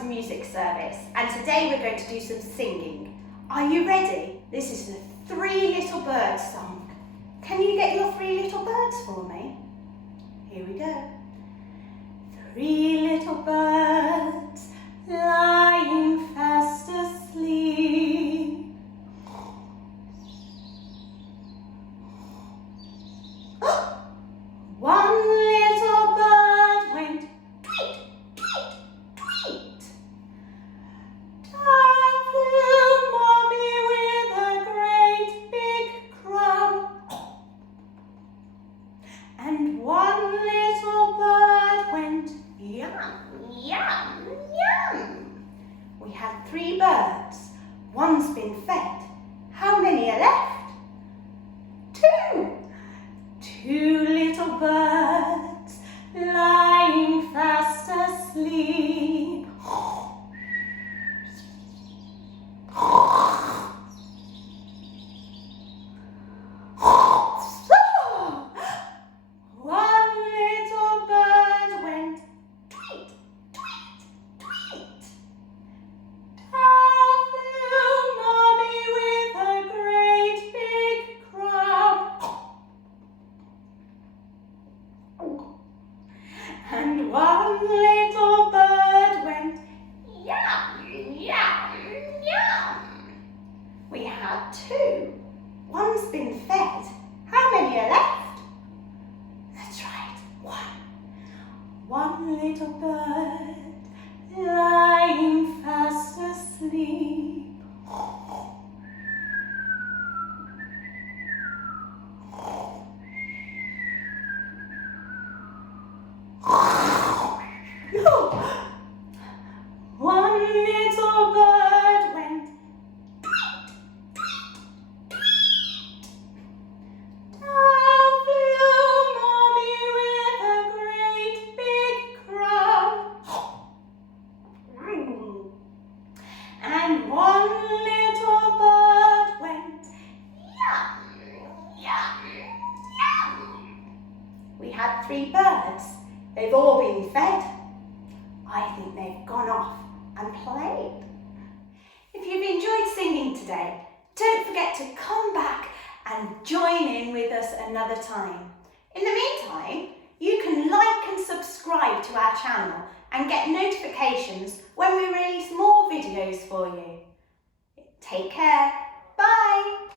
to music service, and today we're going to do some singing. Are you ready? This is the Three Little Birds song. Can you get your three little birds for me? Here we go. Three little birds lying fast asleep. One little bird went tweet, tweet, tweet. Down flew Mommy with a great big crumb. And one little bird went yum, yum, yum. We had three birds. One's been fed. How many are left? Two. Two little birds lying fast asleep. One little bird went tweet, tweet, tweet. Down flew Mommy with a great big crumb. And one little bird went yum, yum, yum. We had two. One's been fed. How many are left? That's right, one. One little bird lying fast asleep. One little bird went tweet, tweet, tweet. Down flew Mommy with a great big crumb. And one little bird went yum, yum, yum. We had three birds. They've all been fed. I think they've gone off and played. If you've enjoyed singing today, don't forget to come back and join in with us another time. In the meantime, you can like and subscribe to our channel and get notifications when we release more videos for you. Take care. Bye.